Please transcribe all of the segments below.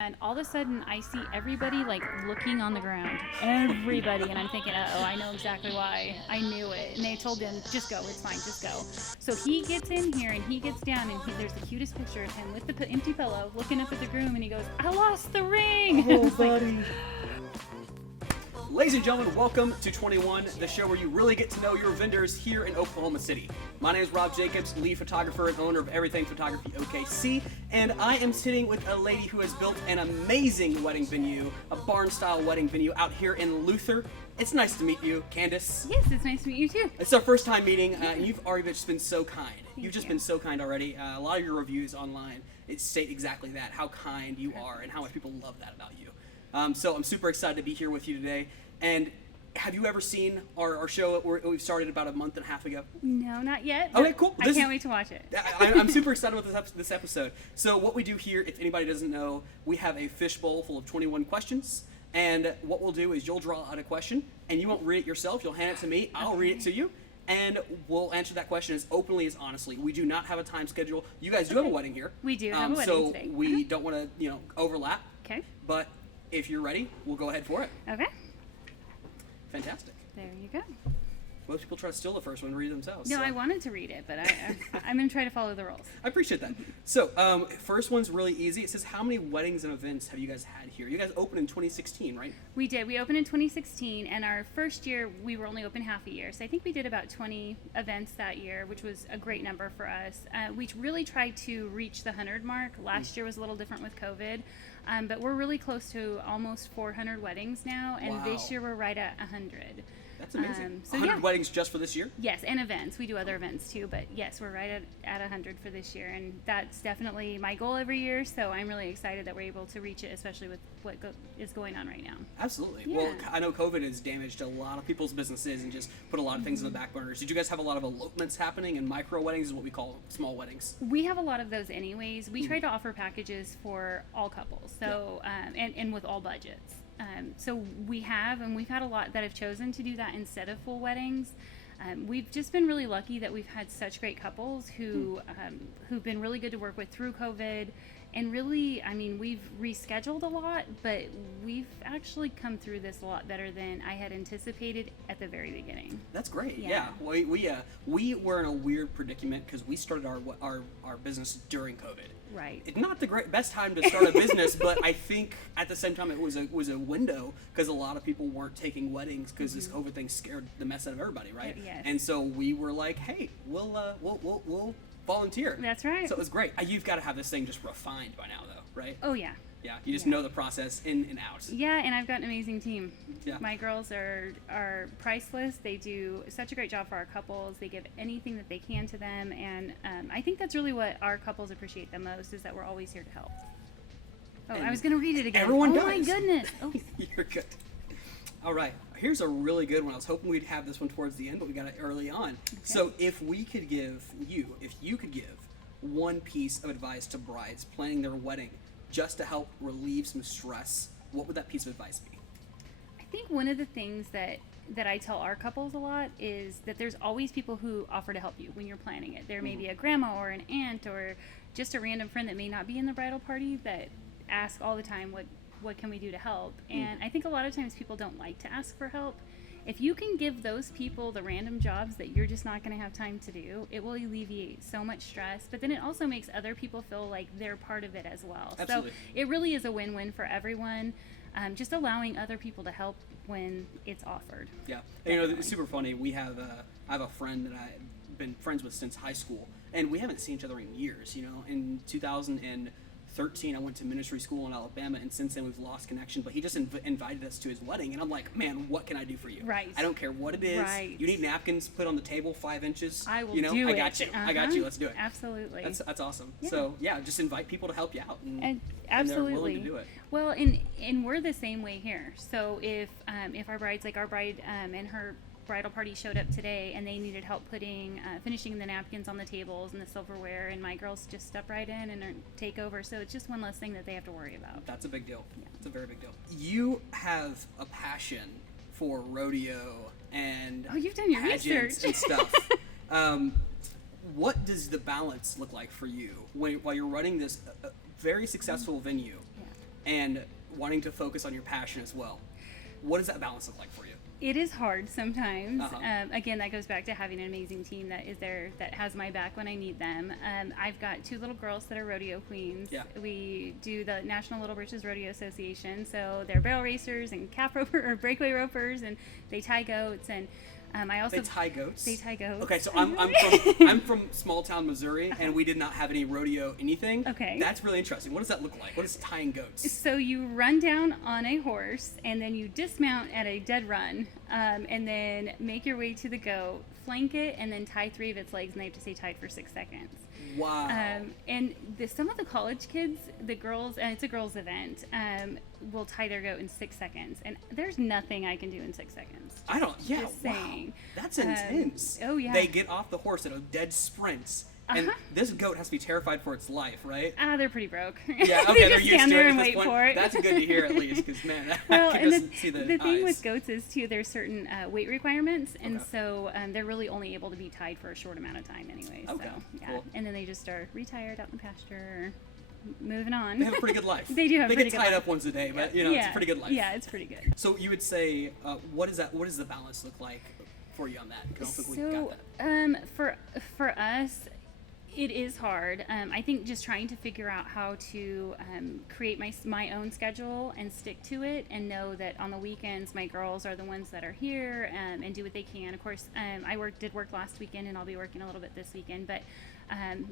And all of a sudden, I see everybody like looking on the ground. Everybody. And I'm thinking, oh, I know exactly why. I knew it. And they told him, just go. It's fine. Just go. So he gets in here and he gets down and there's the cutest picture of him with the empty pillow looking up at the groom. And he goes, I lost the ring. Oh, buddy. Ladies and gentlemen, welcome to 21, the show where you really get to know your vendors here in Oklahoma City. My name is Rob Jacobs, lead photographer and owner of Everything Photography OKC, and I am sitting with a lady who has built an amazing wedding venue, a barn-style wedding venue out here in Luther. It's nice to meet you, Candace. Yes, it's nice to meet you too. It's our first time meeting, and you've already just been so kind. You've just you. been so kind already. A lot of your reviews online, it state exactly that, how kind you are and how much people love that about you. So I'm super excited to be here with you today. And have you ever seen our show we've started about a month and a half ago? No, not yet. Okay, cool. I can't wait to watch it. I'm super excited with this episode. So what we do here, if anybody doesn't know, we have a fishbowl full of 21 questions. And what we'll do is you'll draw out a question, and you won't read it yourself. You'll hand it to me. I'll read it to you. And we'll answer that question as openly as honestly. We do not have a time schedule. You guys do have a wedding here. We do have a wedding so today. We don't want to, overlap. Okay. But if you're ready, we'll go ahead for it. Okay. Fantastic. There you go. Most people try to steal the first one and read it themselves. No, so. I wanted to read it, but I'm going to try to follow the rules. I appreciate that. So, first one's really easy. It says, how many weddings and events have you guys had here? You guys opened in 2016, right? We did. We opened in 2016, and our first year, we were only open half a year. So I think we did about 20 events that year, which was a great number for us. We really tried to reach the 100 mark. Last year was a little different with COVID, but we're really close to almost 400 weddings now, and Wow. This year we're right at 100. That's amazing. So 100 yeah. weddings just for this year? Yes, and events. We do other events too, but yes, we're right at 100 for this year, and that's definitely my goal every year, so I'm really excited that we're able to reach it, especially with what is going on right now. Absolutely. Yeah. Well, I know COVID has damaged a lot of people's businesses and just put a lot of things in the back burners. Did you guys have a lot of elopements happening, and micro weddings is what we call small weddings? We have a lot of those anyways. We try to offer packages for all couples, so and with all budgets. So we've had a lot that have chosen to do that instead of full weddings. We've just been really lucky that we've had such great couples who've been really good to work with through COVID. And really, I mean, we've rescheduled a lot, but we've actually come through this a lot better than I had anticipated at the very beginning. That's great. Yeah. We were in a weird predicament because we started our business during COVID. Right. It's not the best time to start a business, but I think at the same time it was a window because a lot of people weren't taking weddings because this COVID thing scared the mess out of everybody, right? Yes. And so we were like, hey, we'll volunteer. That's right. So it was great. You've got to have this thing just refined by now, though, right? Oh, yeah. Yeah, you just Yeah. know the process in and out. Yeah, and I've got an amazing team. Yeah. My girls are priceless. They do such a great job for our couples. They give anything that they can to them, and I think that's really what our couples appreciate the most is that we're always here to help. Oh, And I was going to read it again. everyone oh does. my goodness. Oh. You're good. All right, here's a really good one. I was hoping we'd have this one towards the end, but we got it early on. Okay. So if you could give one piece of advice to brides planning their wedding just to help relieve some stress, what would that piece of advice be? I think one of the things that I tell our couples a lot is that there's always people who offer to help you when you're planning it. There may be a grandma or an aunt or just a random friend that may not be in the bridal party that ask all the time, what can we do to help? And I think a lot of times people don't like to ask for help. If you can give those people the random jobs that you're just not going to have time to do, it will alleviate so much stress. But then it also makes other people feel like they're part of it as well. Absolutely. So it really is a win-win for everyone. Just allowing other people to help when it's offered. Yeah, Definitely. it's super funny. I have a friend that I've been friends with since high school, and we haven't seen each other in years. In 2013, I went to ministry school in Alabama, and since then we've lost connection. But he just invited us to his wedding, and I'm like, man, what can I do for you? Right. I don't care what it is. Right. You need napkins put on the table 5 inches. I will I got it. you. I got you. Let's do it. Absolutely. That's awesome. Yeah. So yeah, just invite people to help you out, and Absolutely. they're willing to do it. Well, and we're the same way here. So if our brides, like our bride and her bridal party showed up today and they needed help finishing the napkins on the tables and the silverware, and my girls just step right in and take over. So it's just one less thing that they have to worry about. That's a big deal. Yeah. It's a very big deal. You have a passion for rodeo and Oh, you've done your pageants research. and stuff. What does the balance look like for you while you're running this very successful venue and wanting to focus on your passion as well. What does that balance look like for you? It is hard sometimes. Uh-huh. Again, that goes back to having an amazing team that is there, that has my back when I need them. I've got 2 little girls that are rodeo queens. Yeah. We do the National Little Britches Rodeo Association, so they're barrel racers and calf roper or breakaway ropers, and they tie goats. And I also They tie goats? They tie goats. Okay, so I'm from small town Missouri, and we did not have any rodeo anything. Okay. That's really interesting. What does that look like? What is tying goats? So you run down on a horse, and then you dismount at a dead run, and then make your way to the goat, flank it, and then tie 3 of its legs, and they have to stay tied for 6 seconds. Wow. And some of the college kids, the girls, and it's a girls' event, will tie their goat in 6 seconds, and there's nothing I can do in 6 seconds. I don't. Yeah. Just Wow. saying. That's intense. Oh yeah. They get off the horse at a dead sprint, and this goat has to be terrified for its life, right? They're pretty broke. Yeah. Okay. They They're just used stand to there it and at this wait point. for it. That's good to hear, at least, because man, Well, I can and just see the thing eyes. with goats is too, there's certain weight requirements, and Okay. so they're really only able to be tied for a short amount of time anyway. Okay, So yeah, cool. and then they just are retired out in the pasture, moving on. They have a pretty good life. They do have They a pretty get good tied life. up once a day, but it's Yeah. a pretty good life. Yeah, it's pretty good. So you would say, what is that? What does the balance look like for you on that? I don't think we've got that. For us, it is hard. I think just trying to figure out how to create my own schedule and stick to it, and know that on the weekends my girls are the ones that are here and do what they can. Of course, I did work last weekend, and I'll be working a little bit this weekend, but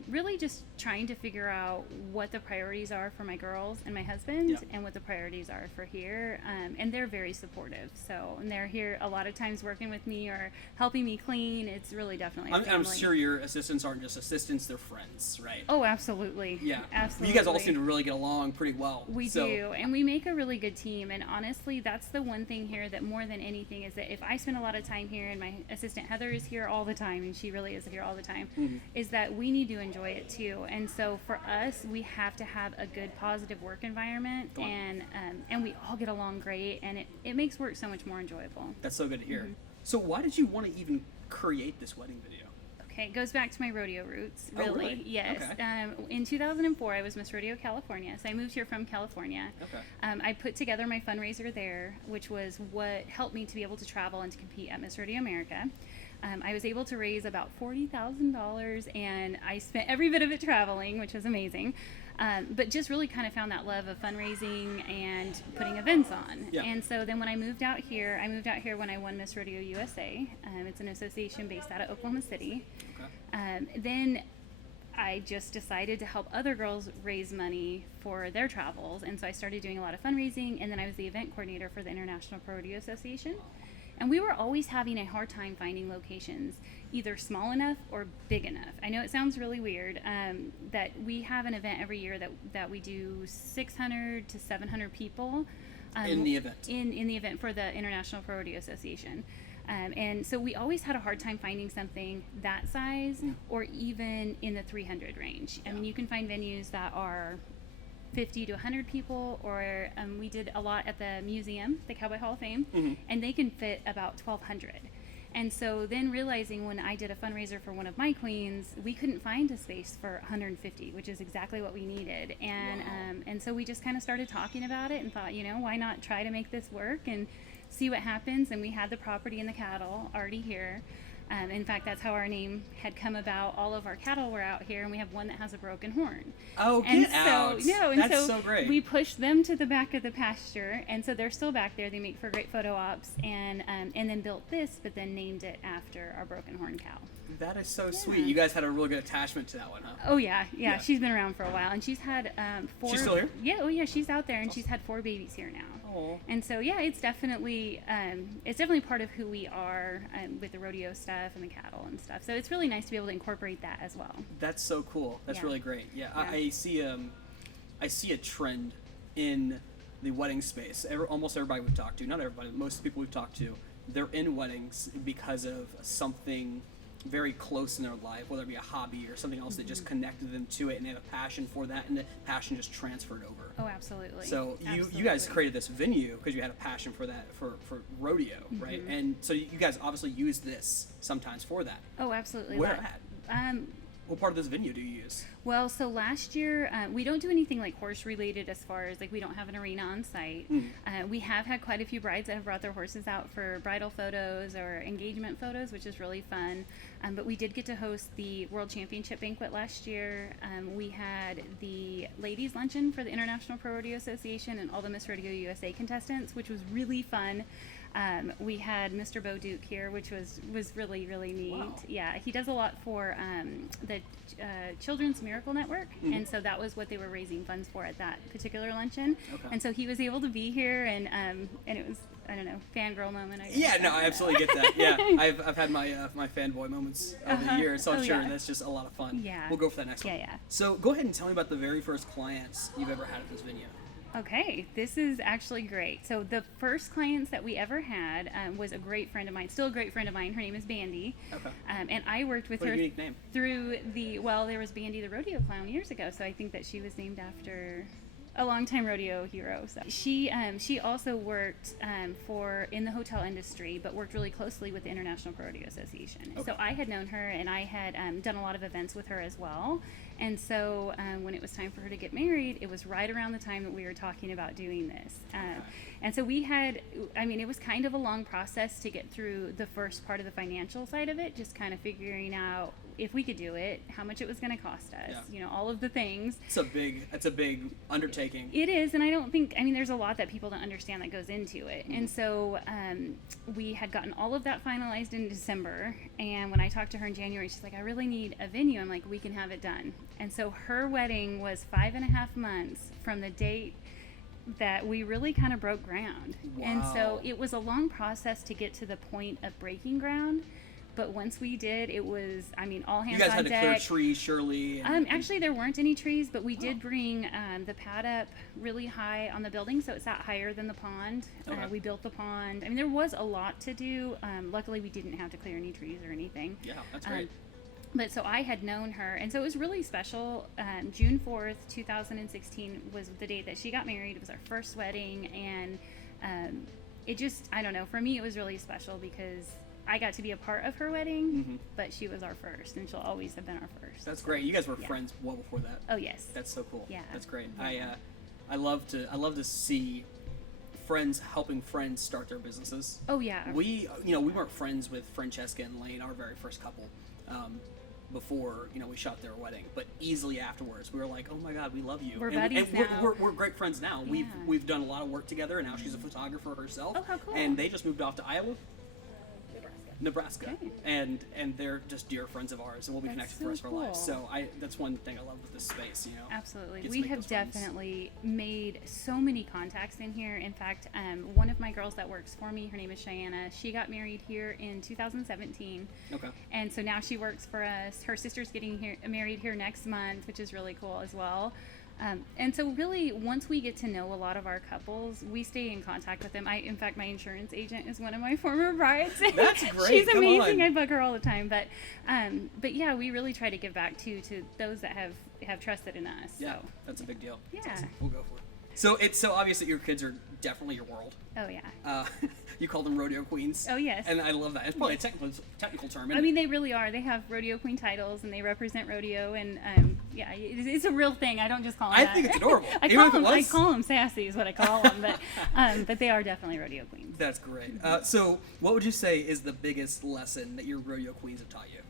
really just trying to figure out what the priorities are for my girls and my husband, Yeah. and what the priorities are for here. And they're very supportive. So, and they're here a lot of times working with me or helping me clean. It's really definitely a I'm family. sure your assistants aren't just assistants; they're friends, right? Oh, absolutely. Yeah, Absolutely. You guys all seem to really get along pretty well. We so, do, and we make a really good team. And honestly, that's the one thing here that more than anything is that if I spend a lot of time here, and my assistant Heather is here all the time, and she really is here all the time, is that we need to enjoy it too. And so for us, we have to have a good, positive work environment, Go on. and we all get along great, and it makes work so much more enjoyable. That's so good to hear. So why did you want to even create this wedding video? Okay, it goes back to my rodeo roots, Oh, really. really? Yes. Okay. In 2004, I was Miss Rodeo California, so I moved here from California. Okay. I put together my fundraiser there, which was what helped me to be able to travel and to compete at Miss Rodeo America. I was able to raise about $40,000, and I spent every bit of it traveling, which was amazing. But just really kind of found that love of fundraising and putting events on. Yeah. And so then when I moved out here when I won Miss Rodeo USA. It's an association based out of Oklahoma City. Okay. Then I just decided to help other girls raise money for their travels. And so I started doing a lot of fundraising, and then I was the event coordinator for the International Pro Rodeo Association. And we were always having a hard time finding locations, either small enough or big enough. I know it sounds really weird, that we have an event every year that we do 600 to 700 people. In the event. In the event for the International Pro Rodeo Association. And so we always had a hard time finding something that size or even in the 300 range. I mean, you can find venues that are 50 to 100 people, or we did a lot at the museum, the Cowboy Hall of Fame, and they can fit about 1,200. And so then realizing when I did a fundraiser for one of my queens, we couldn't find a space for 150, which is exactly what we needed. And and so we just kind of started talking about it and thought, why not try to make this work and see what happens. And we had the property and the cattle already here. In fact, that's how our name had come about. All of our cattle were out here, and we have one that has a broken horn. Oh, get out. That's so great. We pushed them to the back of the pasture, and so they're still back there. They make for great photo ops, and then built this, but then named it after our broken horn cow. That is so sweet. You guys had a really good attachment to that one, huh? Oh yeah. She's been around for a while, and she's had 4. She's still here? Yeah. Oh yeah. She's out there, and she's had 4 babies here now. Oh. And so yeah, it's definitely part of who we are with the rodeo stuff and the cattle and stuff. So it's really nice to be able to incorporate that as well. That's so cool. That's Yeah. really great. Yeah, Yeah. I see a trend in the wedding space. Almost everybody we've talked to, not everybody, most people we've talked to, they're in weddings because of something very close in their life, whether it be a hobby or something else that just connected them to it, and they have a passion for that, and the passion just transferred over. Oh, absolutely. So you guys created this venue because you had a passion for that, for rodeo, right? And so you guys obviously use this sometimes for that. Oh, absolutely. Where at? What part of this venue do you use? Well, so last year, we don't do anything like horse related as far as like we don't have an arena on site. We have had quite a few brides that have brought their horses out for bridal photos or engagement photos, which is really fun. But we did get to host the World Championship banquet last year. We had the ladies luncheon for the International Pro Rodeo Association and all the Miss Rodeo USA contestants, which was really fun. We had Mr. Bo Duke here, which was really, really neat. Wow. Yeah, he does a lot for the Children's Miracle Network, and so that was what they were raising funds for at that particular luncheon. Okay. And so he was able to be here, and it was, I don't know, fangirl moment, I guess. Yeah, no, I absolutely get that. Yeah, I've had my my fanboy moments over the years, so I'm sure that's just a lot of fun. Yeah. We'll go for that next one. Yeah. So go ahead and tell me about the very first clients you've ever had at this venue. Okay, this is actually great. So the first clients that we ever had was a great friend of mine, still a great friend of mine. Her name is Bandy. Okay. And I worked with What a her unique name. through there was Bandy the rodeo clown years ago. So I think that she was named after a longtime rodeo hero. So she also worked in the hotel industry, but worked really closely with the International Pro Rodeo Association. Okay. So I had known her, and I had done a lot of events with her as well. And so when it was time for her to get married, it was right around the time that we were talking about doing this. And so it was kind of a long process to get through the first part of the financial side of it, just kind of figuring out if we could do it, how much it was going to cost us, all of the things. It's a big undertaking. It is, and there's a lot that people don't understand that goes into it. And so we had gotten all of that finalized in December, and when I talked to her in January, she's like, I really need a venue. I'm like, we can have it done. And so her wedding was 5.5 months from the date that we really kind of broke ground. Wow. And so it was a long process to get to the point of breaking ground. But once we did, it was, all hands on deck. You guys had to clear trees, surely. Actually, there weren't any trees, but we did bring the pad up really high on the building, so it sat higher than the pond. Okay. We built the pond. There was a lot to do. Luckily, we didn't have to clear any trees or anything. Yeah, that's great. But so I had known her, and so it was really special. June 4th, 2016 was the date that she got married. It was our first wedding, and it just, I don't know, for me it was really special because I got to be a part of her wedding, but she was our first, and she'll always have been our first. That's great. You guys were friends well before that. Oh yes. That's so cool. Yeah. That's great. Yeah. I love to see friends helping friends start their businesses. Oh yeah. We weren't friends with Francesca and Lane, our very first couple, before we shot their wedding, but easily afterwards we were like, oh my god, we love you. We're and buddies now. We're great friends now. Yeah. We've done a lot of work together, and now she's a photographer herself. Oh, how cool. And they just moved off to Iowa. Nebraska, Okay. and they're just dear friends of ours, and we'll be That's connected for the rest of our lives. cool. So that's one thing I love with this space, Absolutely. Gets to We make have those friends. definitely made so many contacts in here. In fact, one of my girls that works for me, her name is Cheyenne, she got married here in 2017. Okay. And so now she works for us. Her sister's getting married here next month, which is really cool as well. And so really, once we get to know a lot of our couples, we stay in contact with them. In fact, my insurance agent is one of my former brides. That's great. She's Come amazing. on. I bug her all the time. But yeah, we really try to give back to those that have trusted in us. Yeah, So. that's a big deal. That's Yeah. awesome. We'll go for it. So it's so obvious that your kids are definitely your world. Oh yeah. You call them rodeo queens. Oh yes. And I love that. It's probably a technical term. Isn't I mean, they really are. They have rodeo queen titles, and they represent rodeo, and yeah, it's a real thing. I don't just call them I that. think it's adorable. I Even if it I was. call them sassy is what I call them, but they are definitely rodeo queens. That's great. So what would you say is the biggest lesson that your rodeo queens have taught you?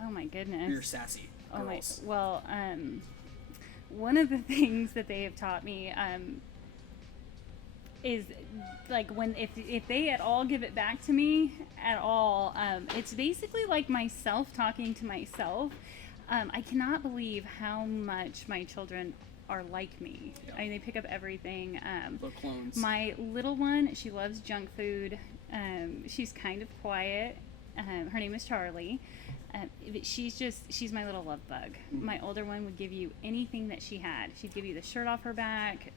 Oh my goodness. Your sassy girls. Well, one of the things that they have taught me is like if they at all give it back to me at all, it's basically like myself talking to myself. I cannot believe how much my children are like me. Yeah. I mean, they pick up everything. Little clones. My little one, she loves junk food. She's kind of quiet. Her name is Charlie. She's my little love bug. My older one would give you anything that she had. She'd give you the shirt off her back.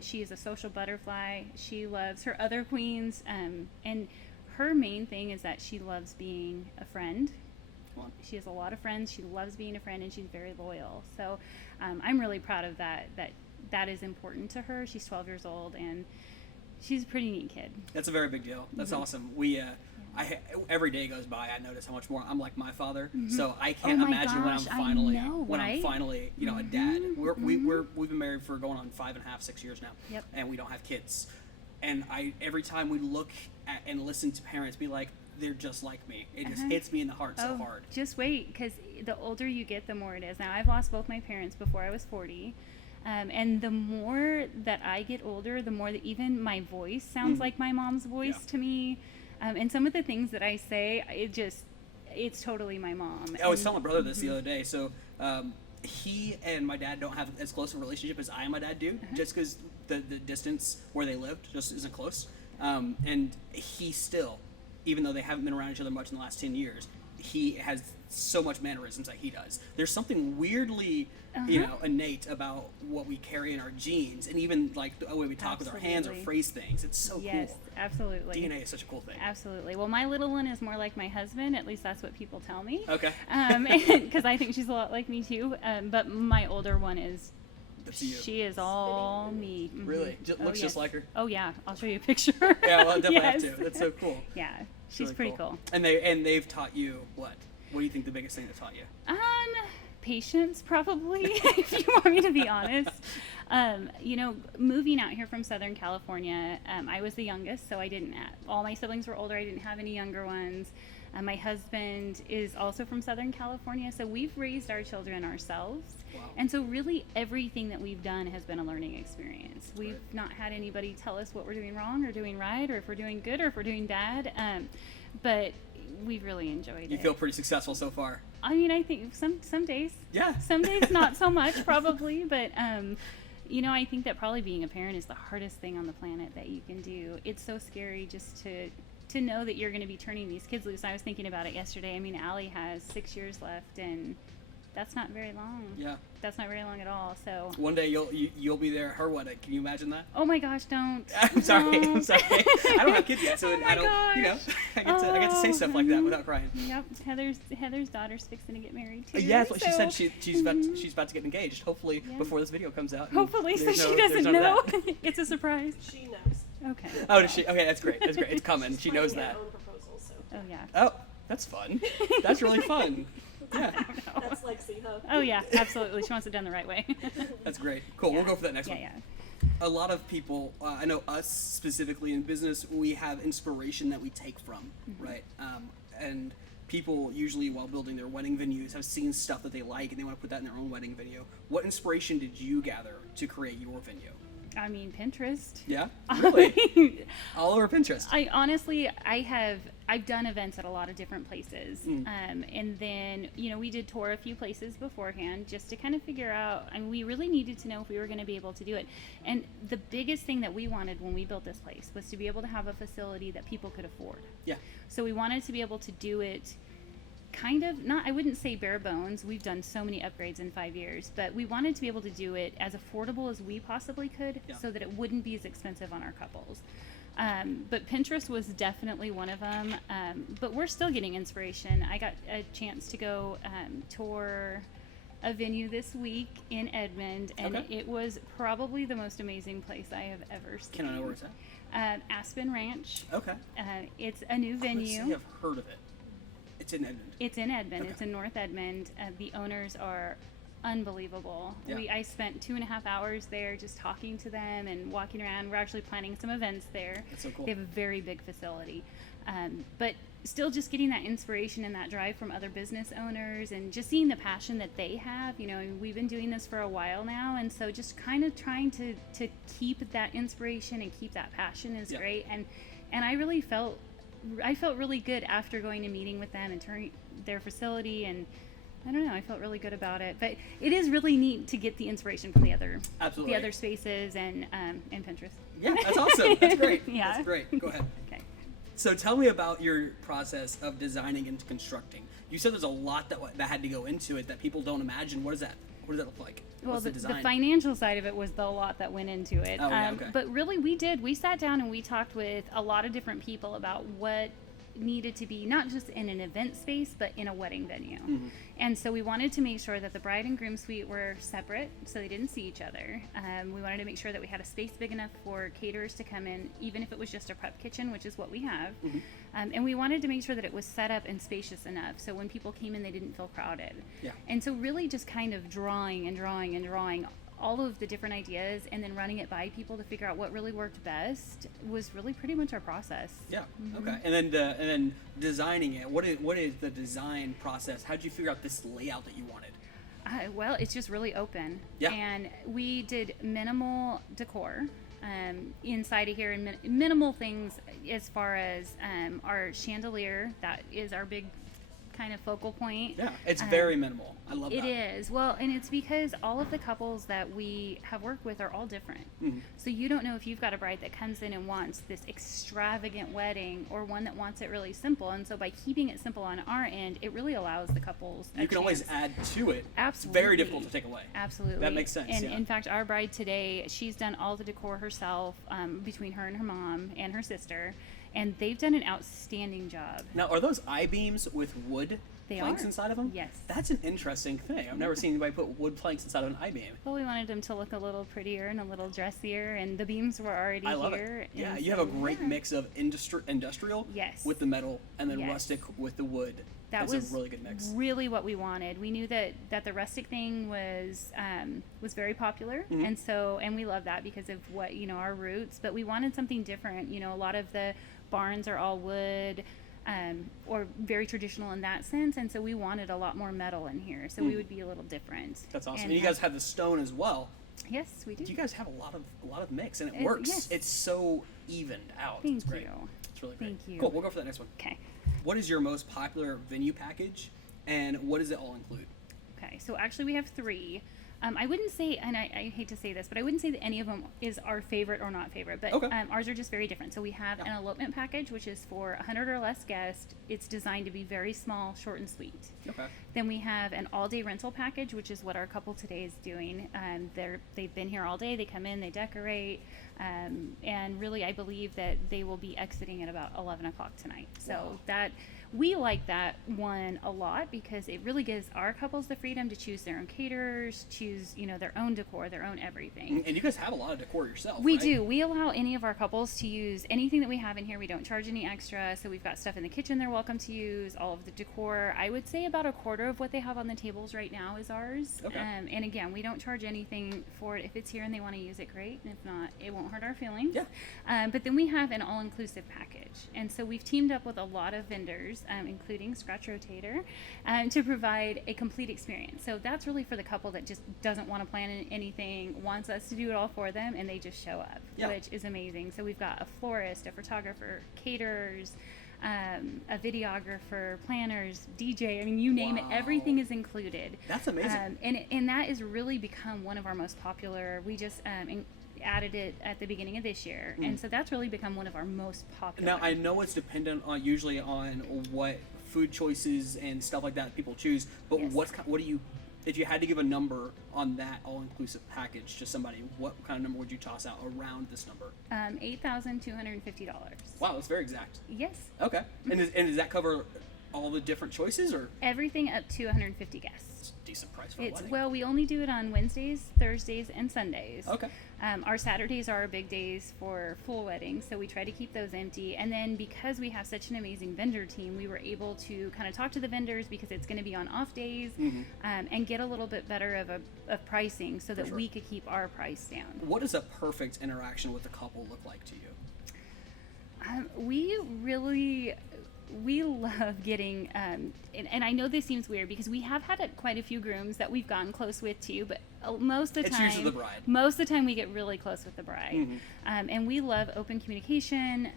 She is a social butterfly. She loves her other queens. And her main thing is that she loves being a friend. She has a lot of friends. She loves being a friend, and she's very loyal. So I'm really proud of that is important to her. She's 12 years old, and She's a pretty neat kid. That's a very big deal. That's awesome. Every day goes by, I notice how much more I'm like my father. So I can't imagine when I'm finally, you know, a dad. We've been married for going on 5.5, 6 years now. Yep. And we don't have kids. And every time we look at and listen to parents be like, they're just like me. It just hits me in the heart so hard. Just wait, because the older you get, the more it is. Now, I've lost both my parents before I was 40. And the more that I get older, the more that even my voice sounds like my mom's voice to me. And some of the things that I say, it's totally my mom. I was telling my brother this the other day. So he and my dad don't have as close a relationship as I and my dad do, just because the distance where they lived just isn't close. And he still, even though they haven't been around each other much in the last 10 years, he has so much mannerisms that he does. There's something weirdly, you know, innate about what we carry in our genes, and even like the way we talk with our hands or phrase things. It's so cool. Yes, absolutely. DNA is such a cool thing. Absolutely. Well, my little one is more like my husband. At least that's what people tell me. Okay. Because I think she's a lot like me too. But my older one is. She is all me. Really? Looks just like her? Oh yeah, I'll show you a picture. Yeah, well, I definitely have to. That's so cool. Yeah, she's really pretty cool. And they've taught you what? What do you think the biggest thing they taught you? Patience, probably, if you want me to be honest. You know, moving out here from Southern California, I was the youngest, so I didn't all my siblings were older. I didn't have any younger ones. My husband is also from Southern California, so we've raised our children ourselves. Wow. And so really everything that we've done has been a learning experience. We've not had anybody tell us what we're doing wrong or doing right, or if we're doing good or if we're doing bad. But we've really enjoyed it. You feel pretty successful so far. I mean, I think some days. Yeah. Some days not so much, probably, but you know, I think that probably being a parent is the hardest thing on the planet that you can do. It's so scary just to know that you're going to be turning these kids loose. I was thinking about it yesterday. I mean, Allie has 6 years left, and that's not very long. Yeah. That's not very long at all. So one day you'll be there at her wedding. Can you imagine that? Oh my gosh, don't. I'm sorry. Don't. I'm sorry. I don't have kids yet, so I don't. Gosh. You know, I get to say stuff like that without crying. Yep. Heather's daughter's fixing to get married too. Yeah, that's what she said. She's about to get engaged. Hopefully before this video comes out. Hopefully, so she doesn't know. It's a surprise. She knows. Okay. Oh, does she? Okay, that's great. That's great. It's coming. She knows that. Own proposal, so. Oh yeah. Oh, that's fun. That's really fun. Yeah. That's Lexi, huh? Oh yeah, absolutely. She wants it done the right way. That's great. Cool. Yeah. We'll go for that next one. Yeah. A lot of people, I know us specifically in business, we have inspiration that we take from, right? And people usually, while building their wedding venues, have seen stuff that they like and they want to put that in their own wedding video. What inspiration did you gather to create your venue? I mean, Pinterest. Yeah, really? All over Pinterest. I've done events at a lot of different places, and then we did tour a few places beforehand just to kind of figure out. I mean, we really needed to know if we were going to be able to do it. And the biggest thing that we wanted when we built this place was to be able to have a facility that people could afford. Yeah. So we wanted to be able to do it. Kind of not, I wouldn't say bare bones. We've done so many upgrades in 5 years, but we wanted to be able to do it as affordable as we possibly could, so that it wouldn't be as expensive on our couples. But Pinterest was definitely one of them. But we're still getting inspiration. I got a chance to go tour a venue this week in Edmond, and it was probably the most amazing place I have ever seen. Can I know where it's at? Aspen Ranch. Okay. It's a new venue. I've heard of it. It's in Edmond. It's in Edmond. Okay. It's in North Edmond. The owners are unbelievable. Yeah. I spent 2.5 hours there just talking to them and walking around. We're actually planning some events there. That's so cool. They have a very big facility. But still just getting that inspiration and that drive from other business owners and just seeing the passion that they have. We've been doing this for a while now, and so just kind of trying to keep that inspiration and keep that passion is great. And I really felt really good after going and meeting with them and touring their facility, and I don't know, I felt really good about it. But it is really neat to get the inspiration from the other spaces and Pinterest. Yeah, that's awesome. That's great. Yeah. That's great. Go ahead. Okay. So tell me about your process of designing and constructing. You said there's a lot that had to go into it that people don't imagine. What does that look like? Well, What's the design? financial side of it was the lot that went into it. Oh, yeah, okay. But really, we sat down and we talked with a lot of different people about what needed to be not just in an event space, but in a wedding venue. And so we wanted to make sure that the bride and groom suite were separate so they didn't see each other. We wanted to make sure that we had a space big enough for caterers to come in, even if it was just a prep kitchen, which is what we have. And we wanted to make sure that it was set up and spacious enough so when people came in, they didn't feel crowded. And so really just kind of drawing all of the different ideas and then running it by people to figure out what really worked best was really pretty much our process. Okay. And then designing it. What is the design process? How did you figure out this layout that you wanted? Well, it's just really open. And we did minimal decor inside of here, and minimal things as far as our chandelier. That is our big kind of focal point. It's very minimal. I love that. It is. Well, and it's because all of the couples that we have worked with are all different. So you don't know if you've got a bride that comes in and wants this extravagant wedding or one that wants it really simple. And so by keeping it simple on our end, it really allows the couples a You can always chance. add to it. Absolutely. It's very difficult to take away. Absolutely. That makes sense. And in fact, our bride today, she's done all the decor herself, between her and her mom and her sister, and they've done an outstanding job. Now, are those I-beams with wood They planks are. inside of them? Yes. That's an interesting thing. I've never seen anybody put wood planks inside of an I-beam. Well, we wanted them to look a little prettier and a little dressier, and the beams were already I love here. it. Yeah, and you have a great mix of industrial Yes. with the metal and then Yes. rustic with the wood. That That's was a really good mix. really what we wanted. We knew that the rustic thing was very popular, and we love that because of what our roots. But we wanted something different. A lot of the barns are all wood, or very traditional in that sense, and so we wanted a lot more metal in here, so we would be a little different. That's awesome. And you guys have the stone as well. Yes, we do. You guys have a lot of mix, and it It- works. yes. It's so evened out. Thank It's great. you. It's really great. Thank you. Cool. We'll go for the next one. Okay. What is your most popular venue package, and what does it all include? Okay, so actually we have three. I wouldn't say, and I hate to say this, but I wouldn't say that any of them is our favorite or not favorite, but Okay. Ours are just very different. So we have an elopement package, which is for 100 or less guests. It's designed to be very small, short, and sweet. Okay. Then we have an all-day rental package, which is what our couple today is doing. They've been here all day. They come in, they decorate, and really I believe that they will be exiting at about 11 o'clock tonight. So Wow. we like that one a lot because it really gives our couples the freedom to choose their own caterers, choose their own decor, their own everything. And you guys have a lot of decor yourself, We right? do. We allow any of our couples to use anything that we have in here. We don't charge any extra. So we've got stuff in the kitchen they're welcome to use, all of the decor. I would say about a quarter of what they have on the tables right now is ours. Okay. And again, we don't charge anything for it. If it's here and they want to use it, great. And if not, it won't hurt our feelings. But then we have an all-inclusive package. And so we've teamed up with a lot of vendors, including Scratch Rotator, to provide a complete experience. So that's really for the couple that just doesn't want to plan anything, wants us to do it all for them, and they just show up, which is amazing. So we've got a florist, a photographer, caterers, a videographer, planners, DJ. I mean, you name it, everything is included. That's amazing. And that has really become one of our most popular. We just added it at the beginning of this year, and so that's really become one of our most popular. Now I know it's dependent on usually on what food choices and stuff like that people choose, but Yes. what do you, if you had to give a number on that all-inclusive package to somebody, what kind of number would you toss out around this number? $8,250. Wow, that's very exact. Yes, Okay. And does that cover all the different choices, or everything up to 150 guests. it's a decent price for a wedding? Well, we only do it on Wednesdays, Thursdays, and Sundays. Okay. Our Saturdays are our big days for full weddings, so we try to keep those empty. And then because we have such an amazing vendor team, we were able to kind of talk to the vendors because it's going to be on off days, and get a little bit better of pricing so that sure. we could keep our price down. What does a perfect interaction with a couple look like to you? We love getting, and I know this seems weird because we have had quite a few grooms that we've gotten close with too, but most of the It's time, usually the bride. Most of the time we get really close with the bride. And we love open communication.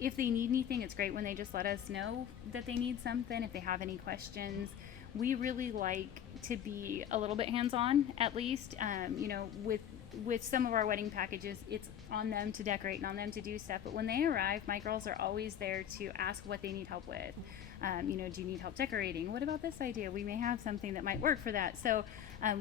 If they need anything, it's great when they just let us know that they need something. If they have any questions, we really like to be a little bit hands-on, at least. With some of our wedding packages, it's on them to decorate and on them to do stuff. But when they arrive, my girls are always there to ask what they need help with. Do you need help decorating? What about this idea? We may have something that might work for that. So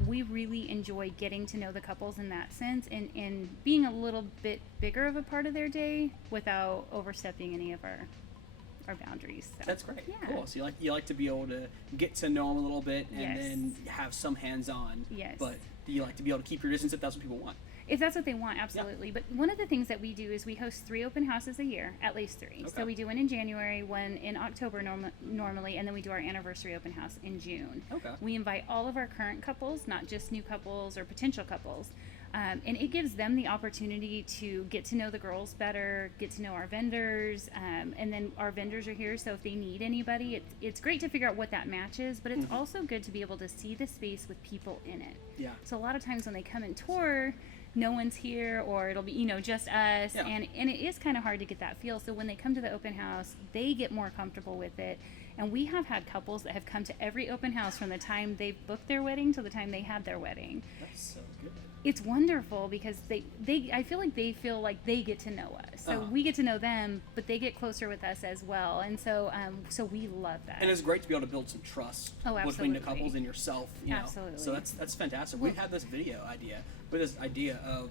we really enjoy getting to know the couples in that sense and being a little bit bigger of a part of their day without overstepping any of our our boundaries. So. That's great. Yeah. Cool. So you like to be able to get to know them a little bit and Yes. then have some hands-on. Yes. But you like to be able to keep your distance if that's what people want. If that's what they want, absolutely. But one of the things that we do is we host 3 open houses a year, at least 3. Okay. So we do one in January, one in October normally, and then we do our anniversary open house in June. Okay. We invite all of our current couples, not just new couples or potential couples. And it gives them the opportunity to get to know the girls better, get to know our vendors, and then our vendors are here, so if they need anybody, it's great to figure out what that match is, but it's also good to be able to see the space with people in it. Yeah. So a lot of times when they come and tour, no one's here, or it'll be, just us, Yeah. and it is kind of hard to get that feel. So when they come to the open house, they get more comfortable with it. And we have had couples that have come to every open house from the time they booked their wedding to the time they had their wedding. That's so good. It's wonderful because I feel like they feel like they get to know us. So we get to know them, but they get closer with us as well. And so so we love that. And it's great to be able to build some trust between the absolutely. couples and yourself. Absolutely. So that's fantastic. We had this video idea, but this idea of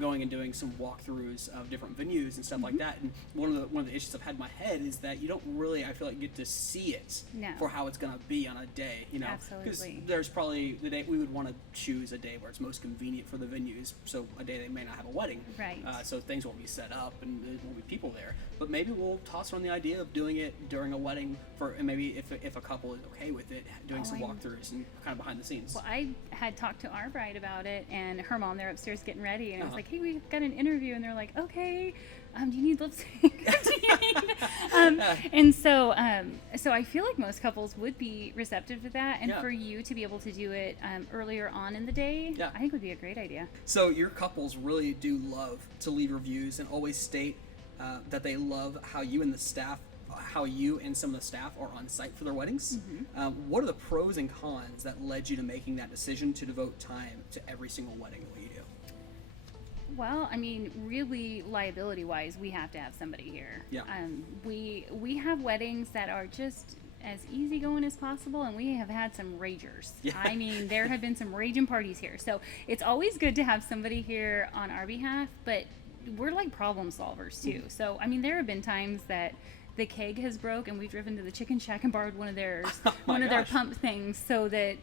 going and doing some walkthroughs of different venues and stuff like that. And one of the issues I've had in my head is that you don't really, I feel like, get to see it No. for how it's going to be on a day. Because Absolutely. there's probably the day we would want to choose a day where it's most convenient for the venues. So a day they may not have a wedding. Right. So things won't be set up and there won't be people there. But maybe we'll toss around the idea of doing it during a wedding and maybe if a couple is okay with it, doing some walkthroughs and kind of behind the scenes. Well, I had talked to our bride about it, and her mom, they're upstairs getting ready, and I was Uh-huh. like, hey, we've got an interview, and they're like, okay, do you need lipstick? Do you need... and so I feel like most couples would be receptive to that, and Yeah. for you to be able to do it earlier on in the day, Yeah. I think would be a great idea. So your couples really do love to leave reviews and always state that they love how you and some of the staff are on site for their weddings. What are the pros and cons that led you to making that decision to devote time to every single wedding the way you do? Well, I mean, really, liability-wise, we have to have somebody here. Yeah. We have weddings that are just as easygoing as possible, and we have had some ragers. Yeah. I mean, there have been some raging parties here. So it's always good to have somebody here on our behalf, but we're like problem solvers too. So, I mean, there have been times that the keg has broke and we've driven to the Chicken Shack and borrowed one of theirs, one of their gosh. pump things, so that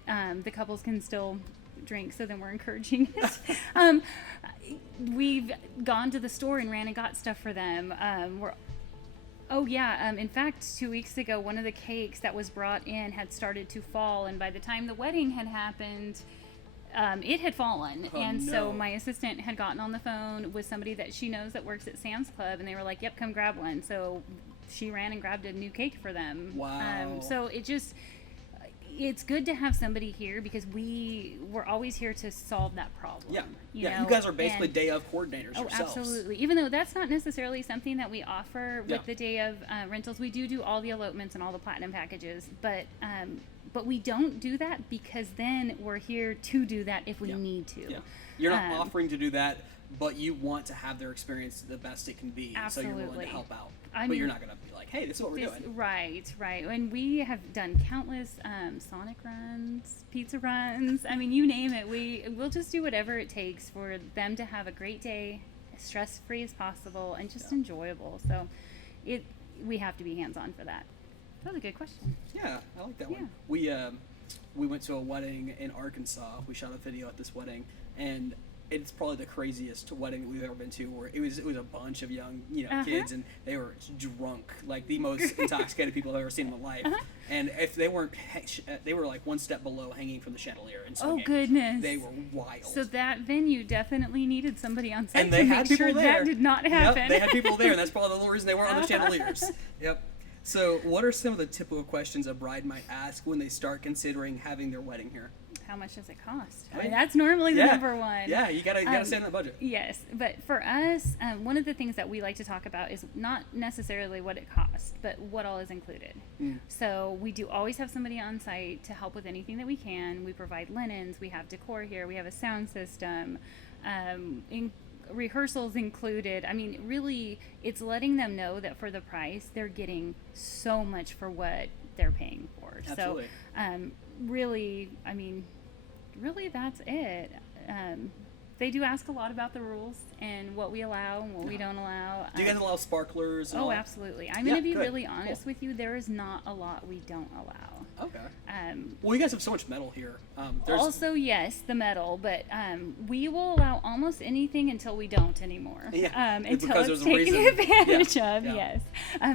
the couples can still drink. So then we're encouraging it. We've gone to the store and ran and got stuff for them. In fact, 2 weeks ago, one of the cakes that was brought in had started to fall, and by the time the wedding had happened, it had fallen. And no. so my assistant had gotten on the phone with somebody that she knows that works at Sam's Club, and they were like, yep, come grab one. So she ran and grabbed a new cake for them. Wow. So it's good to have somebody here because we're always here to solve that problem. Yeah. You You know? guys are basically And- day of coordinators Oh, yourselves. absolutely. Even though that's not necessarily something that we offer with Yeah. the day of rentals, we do all the elopements and all the platinum packages. But we don't do that because then we're here to do that if we Yeah. need to. Yeah. You're not offering to do that, but you want to have their experience the best it can be. So you're willing Absolutely. to help out. I But mean, you're not going to be like, hey, this is what we're doing. Right. And we have done countless Sonic runs, pizza runs. I mean, you name it. We'll just do whatever it takes for them to have a great day, as stress-free as possible, and just enjoyable. So we have to be hands-on for that. That was a good question. Yeah, I like that Yeah. one. We went to a wedding in Arkansas. We shot a video at this wedding, and it's probably the craziest wedding that we've ever been to. Where it was a bunch of young kids, and they were drunk, like the most intoxicated people I've ever seen in my life. And if they weren't, they were like one step below, hanging from the chandelier. And Oh, goodness. they were wild. So that venue definitely needed somebody on site and they to had make sure people there. that did not happen. Yep, they had people there, and that's probably the only reason they weren't on the chandeliers. Yep. So, what are some of the typical questions a bride might ask when they start considering having their wedding here? How much does it cost? I Right. mean, that's normally the number one. Yeah, you gotta stay on that budget. Yes, but for us, one of the things that we like to talk about is not necessarily what it costs, but what all is included. So we do always have somebody on site to help with anything that we can. We provide linens, we have decor here, we have a sound system, rehearsals included. I mean, really, it's letting them know that for the price, they're getting so much for what they're paying for. Absolutely. So, really, I mean, really, that's it. They do ask a lot about the rules and what we allow and what we don't allow. Do you guys allow sparklers? And all Oh, that? absolutely. I'm going to be good. really honest Cool. with you. There is not a lot we don't allow. Okay. Well, you guys have so much metal here. Also, yes, the metal, but we will allow almost anything until we don't anymore. Yeah, until because it's there's a taken reason. advantage Yeah, of. yeah. Yes,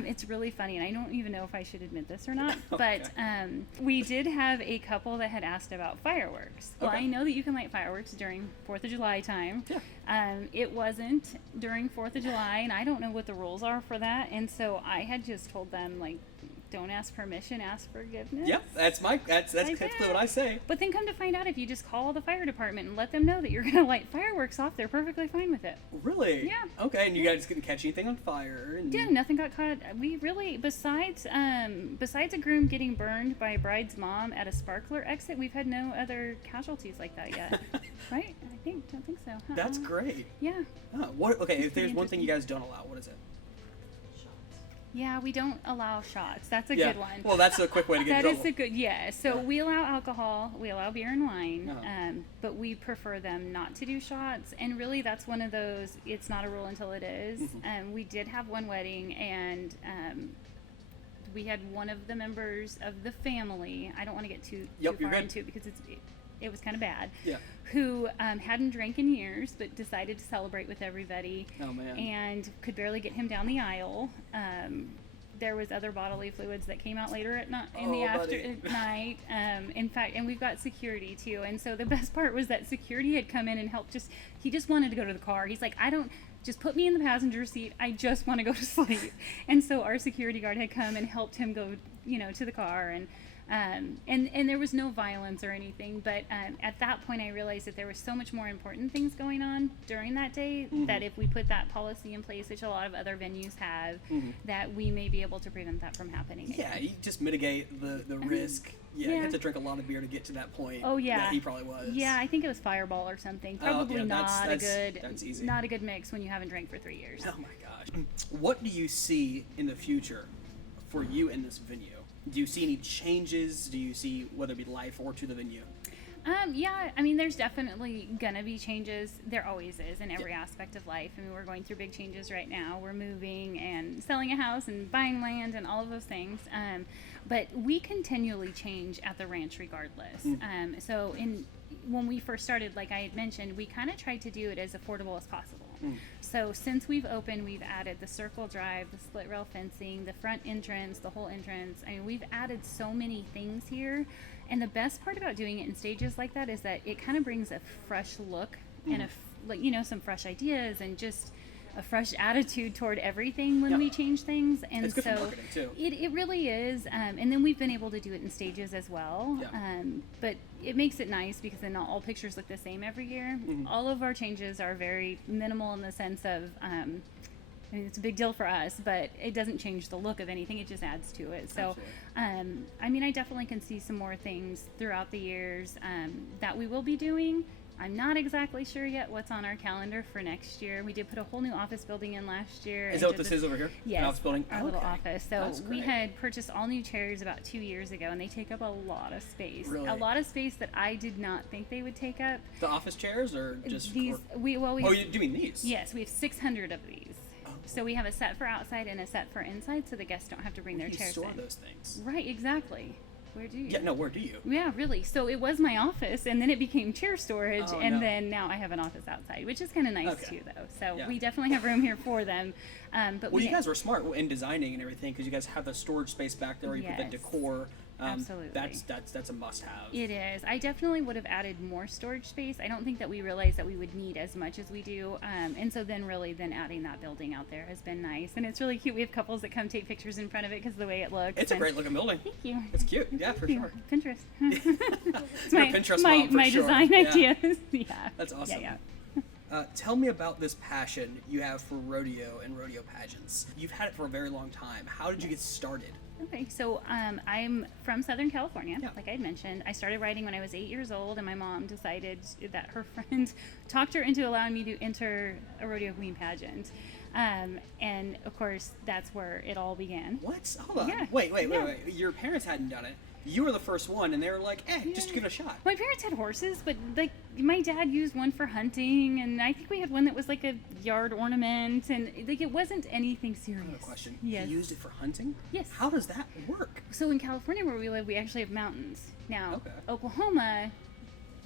it's really funny, and I don't even know if I should admit this or not. Okay. But we did have a couple that had asked about fireworks. Well, Okay. I know that you can light fireworks during 4th of July time. Yeah. It wasn't during 4th of July, and I don't know what the rules are for that. And so I had just told them, like, don't ask permission, ask forgiveness. Yep, that's did. typically what I say. But then come to find out, if you just call the fire department and let them know that you're going to light fireworks off, they're perfectly fine with it. Really? Yeah. Okay, and you guys couldn't catch anything on fire? And... Yeah, nothing got caught. We really, besides a groom getting burned by a bride's mom at a sparkler exit, we've had no other casualties like that yet. Right? Don't think so. That's great. Yeah. Oh, what? Okay, if pretty there's one thing you guys don't allow, what is it? Shots. Yeah, we don't allow shots. That's a Yeah. good one. Well, that's a quick way to get in That trouble. is a good, yeah. So Yeah. we allow alcohol, we allow beer and wine, Uh-huh. but we prefer them not to do shots. And really, that's one of those, it's not a rule until it is. Mm-hmm. We did have one wedding, and we had one of the members of the family, I don't want to get too Yep, you're far good. into it because it was kind of bad, Yeah. who hadn't drank in years but decided to celebrate with everybody. Oh, man. And could barely get him down the aisle. There was other bodily fluids that came out later at night, in the Oh, buddy. at night. In fact, and we've got security too. And so the best part was that security had come in and helped. He just wanted to go to the car. He's like, just put me in the passenger seat. I just want to go to sleep. And so our security guard had come and helped him go, to the car. And there was no violence or anything, but at that point I realized that there was so much more important things going on during that day that if we put that policy in place, which a lot of other venues have, that we may be able to prevent that from happening Yeah, again. you just mitigate the risk. Yeah, you have to drink a lot of beer to get to that point. Oh, yeah. That he probably was. Yeah, I think it was Fireball or something. Oh, Probably yeah, not that's easy. not a good mix when you haven't drank for 3 years. Oh my gosh. What do you see in the future for you in this venue? Do you see any changes? Do you see whether it be life or to the venue? Yeah, I mean, there's definitely gonna be changes. There always is in every aspect of life. I mean, we're going through big changes right now. We're moving and selling a house and buying land and all of those things. But we continually change at the ranch regardless. So when we first started, like I had mentioned, we kind of tried to do it as affordable as possible. So since we've opened, we've added the circle drive, the split rail fencing, the front entrance, the whole entrance. I mean, we've added so many things here. And the best part about doing it in stages like that is that it kind of brings a fresh look and some fresh ideas and just a fresh attitude toward everything when we change things. And It's good for so marketing, too. it really is. And then we've been able to do it in stages as well. Yeah. But it makes it nice because then not all pictures look the same every year. All of our changes are very minimal in the sense of, I mean, it's a big deal for us, but it doesn't change the look of anything. It just adds to it. So, I mean, I definitely can see some more things throughout the years that we will be doing. I'm not exactly sure yet what's on our calendar for next year. We did put a whole new office building in last year. Is that what this is over here? Yes, An office building? our little Okay. office. So That's we great. had purchased all new chairs about 2 years ago, and they take up a lot of space. Really? A lot of space that I did not think they would take up. The office chairs or just... These, we Oh, have, you're doing these? yes, we have 600 of these. Oh. So we have a set for outside and a set for inside, so the guests don't have to bring their You chairs store in. those things. Right, exactly. Where do you? Yeah, no, where do you? Yeah, really. So it was my office, and then it became chair storage, Oh, and no. then now I have an office outside, which is kind of nice Okay. too, though. So Yeah. we definitely have room here for them. But Well, you guys were smart in designing and everything because you guys have the storage space back there where you put the Yes. decor. Absolutely. That's a must-have. It is. I definitely would have added more storage space. I don't think that we realized that we would need as much as we do. And so then adding that building out there has been nice. And it's really cute. We have couples that come take pictures in front of it because of the way it looks. It's a And great-looking building. Thank you. It's cute. Yeah, for Thank sure. you. Pinterest. It's You're my, a Pinterest my, mom for my sure. design Yeah. ideas. Yeah. That's awesome. Yeah. Tell me about this passion you have for rodeo and rodeo pageants. You've had it for a very long time. How did you get started? Okay, so I'm from Southern California, Yeah. like I had mentioned. I started riding when I was 8 years old, and my mom decided that her friend talked her into allowing me to enter a rodeo queen pageant. And of course, that's where it all began. What? Hold on. Yeah. Wait. Yeah. Your parents hadn't done it. You were the first one, and they were like, just give it a shot. My parents had horses, but like my dad used one for hunting, and I think we had one that was like a yard ornament, and like it wasn't anything serious. I have a question. Yes. You used it for hunting? Yes. How does that work? So in California where we live, we actually have mountains. Now, Okay. Oklahoma,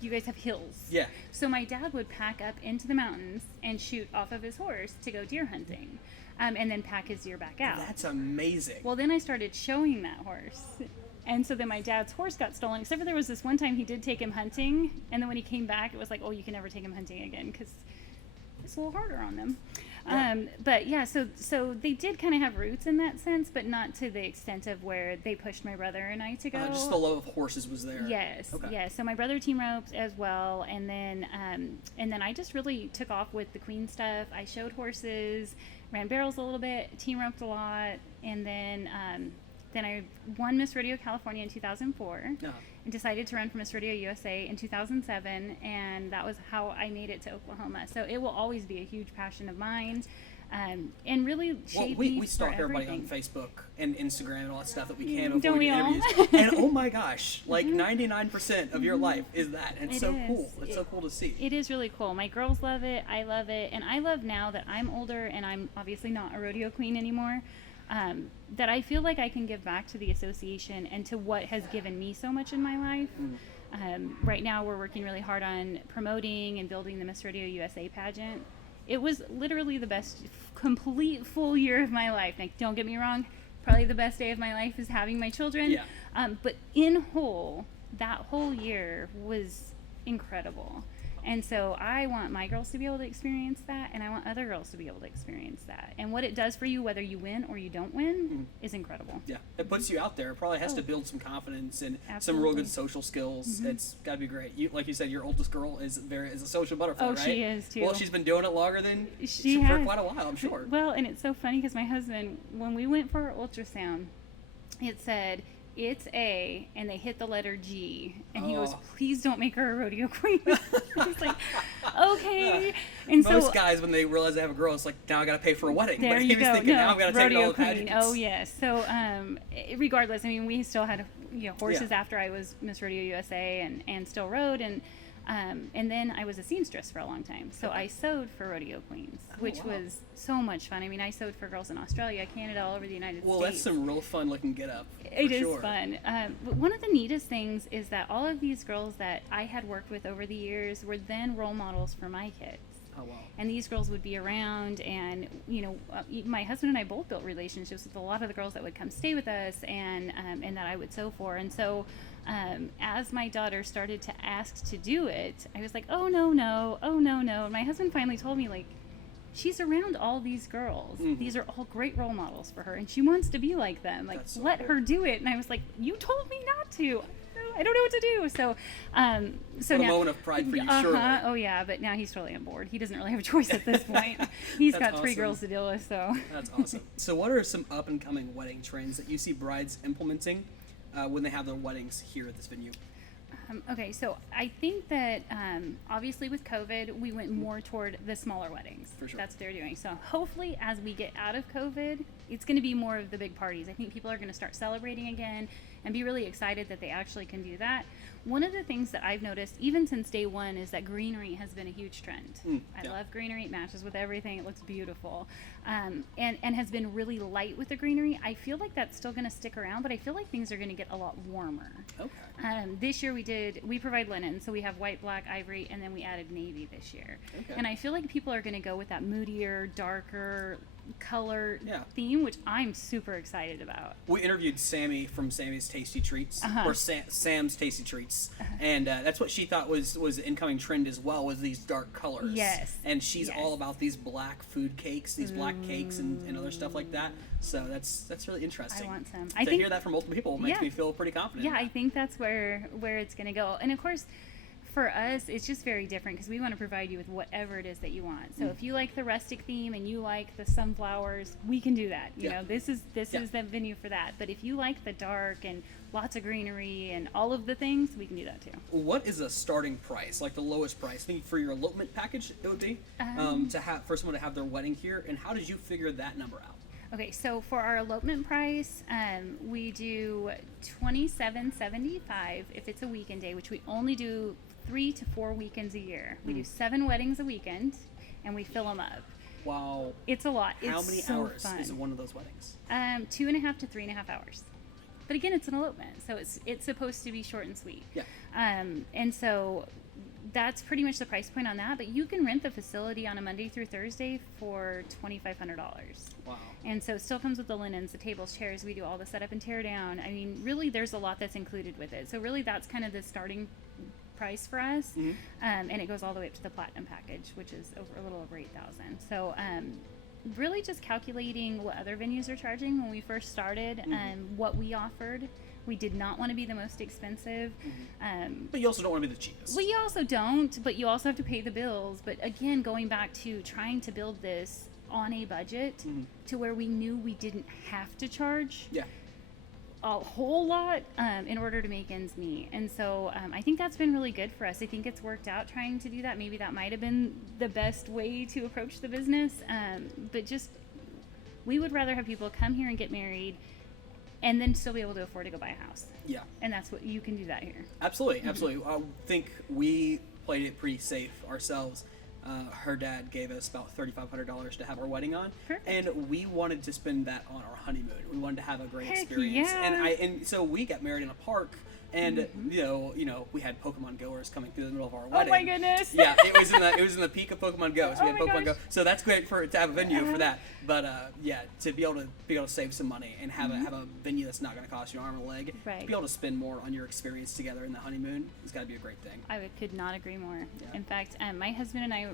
you guys have hills. Yeah. So my dad would pack up into the mountains and shoot off of his horse to go deer hunting, and then pack his deer back out. That's amazing. Well, then I started showing that horse. And so then my dad's horse got stolen, except for there was this one time he did take him hunting, and then when he came back, it was like, oh, you can never take him hunting again, because it's a little harder on them. Yeah. But yeah, so they did kind of have roots in that sense, but not to the extent of where they pushed my brother and I to go. Just the love of horses was there. Yes, Okay. yes. So my brother team roped as well, and then I just really took off with the queen stuff. I showed horses, ran barrels a little bit, team roped a lot, and then I won Miss Rodeo California in 2004 Uh-huh. and decided to run for Miss Rodeo USA in 2007, and that was how I made it to Oklahoma. So it will always be a huge passion of mine, and really shaped me we stalk for everybody on everything. Facebook and Instagram and all that stuff that we can before Don't we do we all? interviews. And oh my gosh, like 99% of your life is that. And it's It so is. cool. It's so cool to see. It is really cool. My girls love it. I love it. And I love now that I'm older and I'm obviously not a rodeo queen anymore, that I feel like I can give back to the association and to what has given me so much in my life. Right now we're working really hard on promoting and building the Miss Rodeo USA pageant. It was literally the best complete full year of my life. Like, don't get me wrong, probably the best day of my life is having my children. Yeah. But in whole, that whole year was incredible. And so I want my girls to be able to experience that, and I want other girls to be able to experience that. And what it does for you, whether you win or you don't win, is incredible. Yeah, it puts you out there. It probably has to build some confidence and some real Absolutely. good social skills. It's got to be great. You, like you said, your oldest girl is a social butterfly, Oh, right? she is, too. Well, she's been doing it longer than She for has. quite a while, I'm sure. Well, and it's so funny because my husband, when we went for our ultrasound, it said, it's A, and they hit the letter G. And he goes, Oh. please don't make her a rodeo queen. It's like, okay. And Most so guys, when they realize they have a girl, it's like, now I got to pay for a wedding. there But you he was go. thinking, No, now I've got to take it all rodeo the queen. pageants. Oh, yes. So, regardless, I mean, we still had horses Yeah. after I was Miss Rodeo USA and still rode. And then I was a seamstress for a long time. So I sewed for rodeo queens, which wow. was so much fun. I mean, I sewed for girls in Australia, Canada, all over the United Well, States. that's some real fun looking get up. It is sure. fun. But one of the neatest things is that all of these girls that I had worked with over the years were then role models for my kids. Oh, wow. And these girls would be around, and my husband and I both built relationships with a lot of the girls that would come stay with us, and that I would sew for. And so, as my daughter started to ask to do it, I was like, oh no. And my husband finally told me, like, she's around all these girls. These are all great role models for her, and she wants to be like them. Like, That's so let cool. her do it. And I was like, you told me not to. I don't know what to do. So, so What a now, moment of pride for you, surely. Oh yeah, but now he's totally on board. He doesn't really have a choice at this point. He's That's got three awesome. girls to deal with. So, That's awesome. So what are some up and coming wedding trends that you see brides implementing when they have their weddings here at this venue? okay, so I think that obviously with COVID, we went more toward the smaller weddings. For sure. That's what they're doing. So hopefully, as we get out of COVID, it's going to be more of the big parties. I think people are going to start celebrating again and be really excited that they actually can do that. One of the things that I've noticed, even since day one, is that greenery has been a huge trend. I yeah. love greenery. It matches with everything. It looks beautiful. And has been really light with the greenery. I feel like that's still going to stick around, but I feel like things are going to get a lot warmer. Okay. This year we provide linen, so we have white, black, ivory, and then we added navy this year. Okay. And I feel like people are going to go with that moodier, darker color Yeah. theme, which I'm super excited about. We interviewed Sammy from Sammy's Tasty Treats, or Sam's Tasty Treats, and that's what she thought was the incoming trend as well, was these dark colors. Yes. And she's Yes. all about these black food cakes, these black cakes and other stuff like that. So that's really interesting. I want some. To hear that from multiple people makes Yeah. me feel pretty confident. Yeah, I think that's where it's going to go. And of course, for us, it's just very different because we want to provide you with whatever it is that you want. So if you like the rustic theme and you like the sunflowers, we can do that. You know, this is the venue for that. But if you like the dark and lots of greenery and all of the things, we can do that too. What is a starting price, like the lowest price? I think for your elopement package, it would be for someone to have their wedding here. And how did you figure that number out? Okay, so for our elopement price, we do $27.75 if it's a weekend day, which we only do 3 to 4 weekends a year. We do 7 weddings a weekend, and we fill them up. Wow. It's a lot. How It's many so hours fun. is one of those weddings? 2.5 to 3.5 hours. But again, it's an elopement, so it's supposed to be short and sweet. Yeah. And so that's pretty much the price point on that. But you can rent the facility on a Monday through Thursday for $2,500. Wow. And so it still comes with the linens, the tables, chairs. We do all the setup and tear down. I mean, really, there's a lot that's included with it. So really, that's kind of the starting price for us. Mm-hmm. And it goes all the way up to the platinum package, which is a little over 8,000. So really just calculating what other venues are charging when we first started, what we offered. We did not want to be the most expensive. But you also don't want to be the cheapest. Well, you also don't, but you also have to pay the bills. But again, going back to trying to build this on a budget to where we knew we didn't have to charge Yeah. a whole lot in order to make ends meet. And so I think that's been really good for us. I think it's worked out trying to do that. Maybe that might have been the best way to approach the business. But just, we would rather have people come here and get married and then still be able to afford to go buy a house. Yeah. And that's what you can do that here. Absolutely, absolutely. I think we played it pretty safe ourselves. Her dad gave us about $3,500 to have our wedding on, Perfect. and we wanted to spend that on our honeymoon. We wanted to have a great Heck experience, yeah. and so we got married in a park. And you know, we had Pokemon goers coming through the middle of our Oh wedding. my goodness! Yeah, it was in the peak of Pokemon Go. So we Oh had my Pokemon Go. gosh. So that's great to have a venue for that. But yeah, to be able to save some money and have a venue that's not going to cost you an arm and a leg, Right. to be able to spend more on your experience together in the honeymoon, it's got to be a great thing. Could not agree more. Yeah. In fact, my husband and I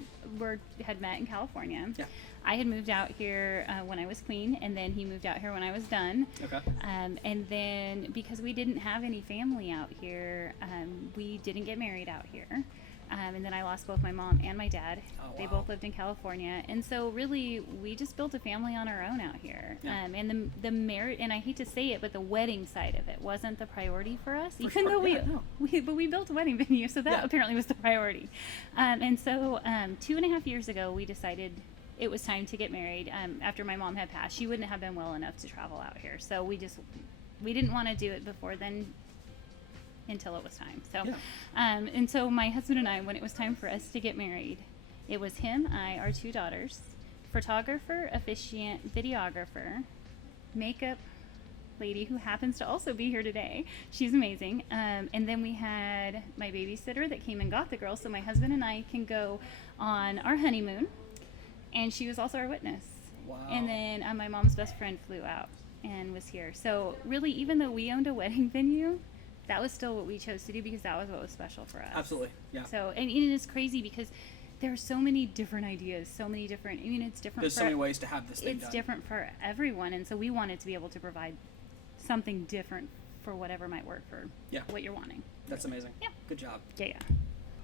had met in California. Yeah. I had moved out here when I was queen, and then he moved out here when I was done. Okay. And then because we didn't have any family out here, we didn't get married out here. And then I lost both my mom and my dad. Oh, They wow. both lived in California. And so really, we just built a family on our own out here. Yeah. And the marriage, and I hate to say it, but the wedding side of it wasn't the priority for us. For Even sure. though Yeah, no. we built a wedding venue, so that Yeah. apparently was the priority. And so 2.5 years ago, we decided it was time to get married. After my mom had passed, she wouldn't have been well enough to travel out here. So we didn't want to do it before then until it was time. So, Yeah. and so my husband and I, when it was time for us to get married, it was him, our 2 daughters, photographer, officiant, videographer, makeup lady who happens to also be here today. She's amazing. And then we had my babysitter that came and got the girls so my husband and I can go on our honeymoon. And she was also our witness. Wow. And then my mom's best friend flew out and was here. So really, even though we owned a wedding venue, that was still what we chose to do because that was what was special for us. Absolutely. Yeah. So, and it's crazy because there are so many different ideas, so many different, it's different. There's so many ways to have this thing It's done. different for everyone. And so we wanted to be able to provide something different for whatever might work for Yeah. what you're wanting. That's amazing. Yeah. Good job. Yeah, yeah.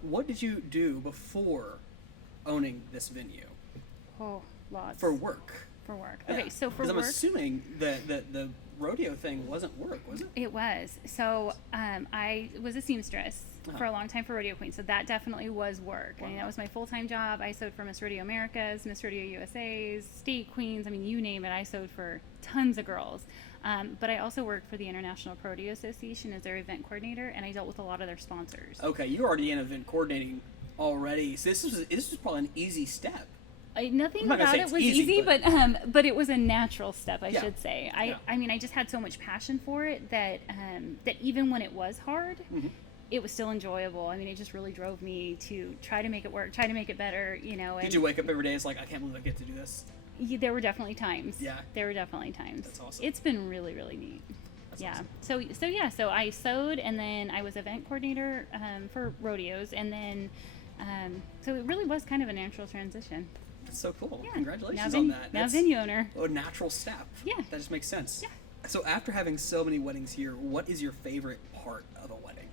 What did you do before owning this venue Oh, lots. for work? For work. Yeah. Okay, so for 'Cause I'm work. assuming the rodeo thing wasn't work, was it? It was. So I was a seamstress for a long time for Rodeo Queen. So that definitely was work. I mean, that was my full-time job. I sewed for Miss Rodeo Americas, Miss Rodeo USA's, State Queens. I mean, you name it. I sewed for tons of girls. But I also worked for the International Rodeo Association as their event coordinator, and I dealt with a lot of their sponsors. Okay, you're already in event coordinating already, so this was probably an easy step. Nothing I'm not gonna about say it it's was easy, easy, but it was a natural step, I Yeah. should say. Yeah. I mean, I just had so much passion for it that that even when it was hard, it was still enjoyable. I mean, it just really drove me to try to make it work, try to make it better, And Did you wake up every day it's like, I can't believe I get to do this? there were definitely times. Yeah. There were definitely times. That's awesome. It's been really, really neat. That's Yeah. awesome. So I sewed, and then I was event coordinator for rodeos, and then so it really was kind of a natural transition. That's so cool. Yeah. Congratulations now on that. Now That's venue owner. a natural step. Yeah. That just makes sense. Yeah. So after having so many weddings here, what is your favorite part of a wedding?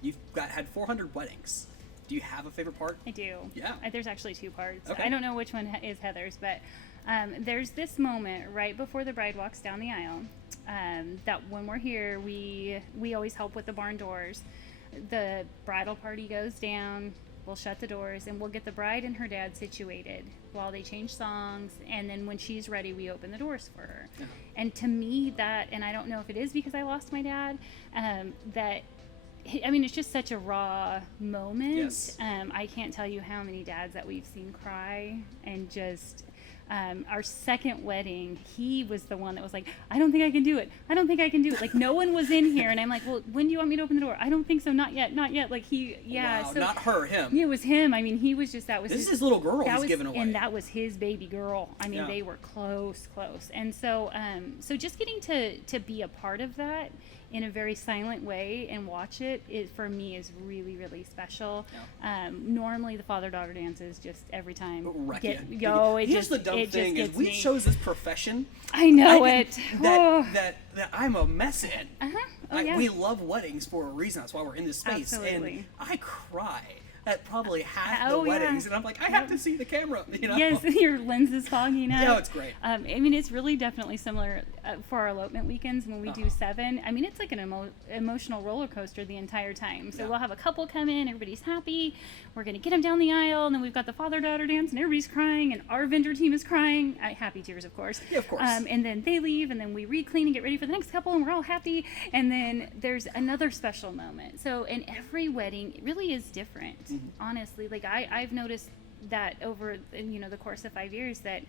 You've had 400 weddings. Do you have a favorite part? I do. Yeah. There's actually 2 parts. Okay. I don't know which one is Heather's, but there's this moment right before the bride walks down the aisle that when we're here, we always help with the barn doors. The bridal party goes down. We'll shut the doors, and we'll get the bride and her dad situated while they change songs, and then when she's ready, we open the doors for her. And to me, that, and I don't know if it is because I lost my dad, that I mean, it's just such a raw moment. Yes. I can't tell you how many dads that we've seen cry, and just our second wedding, he was the one that was like, I don't think I can do it. I don't think I can do it. Like, no one was in here, and I'm like, well, when do you want me to open the door? I don't think so. Not yet. Not yet. Like, Wow, So, not her, him. it was him. I mean, he was just, that was This is his little girl that he's was, giving away. and that was his baby girl. I mean, Yeah. they were close. And so, so just getting to be a part of that in a very silent way and watch it, for me, is really, really special. Yeah. Normally the father-daughter dances just every time Wreck it Here's just the dumb it thing just is gets we me. chose this profession. I know I it. think Oh. that I'm a mess in. Oh, yeah. We love weddings for a reason. That's why we're in this space. Absolutely. And I cry at probably half the Oh, yeah. weddings, and I'm like, I have to see the camera. You know? Yes, your lens is fogging up. Yeah, it's great. I mean, it's really definitely similar for our elopement weekends when we do 7. I mean, it's like an emotional roller coaster the entire time. So Yeah. we'll have a couple come in, everybody's happy. We're going to get them down the aisle, and then we've got the father-daughter dance, and everybody's crying, and our vendor team is crying. Happy tears, of course. Yeah, of course. And then they leave, and then we re-clean and get ready for the next couple, and we're all happy. And then there's another special moment. So, and every wedding really is different, honestly. Like, I've noticed that over, the course of 5 years, that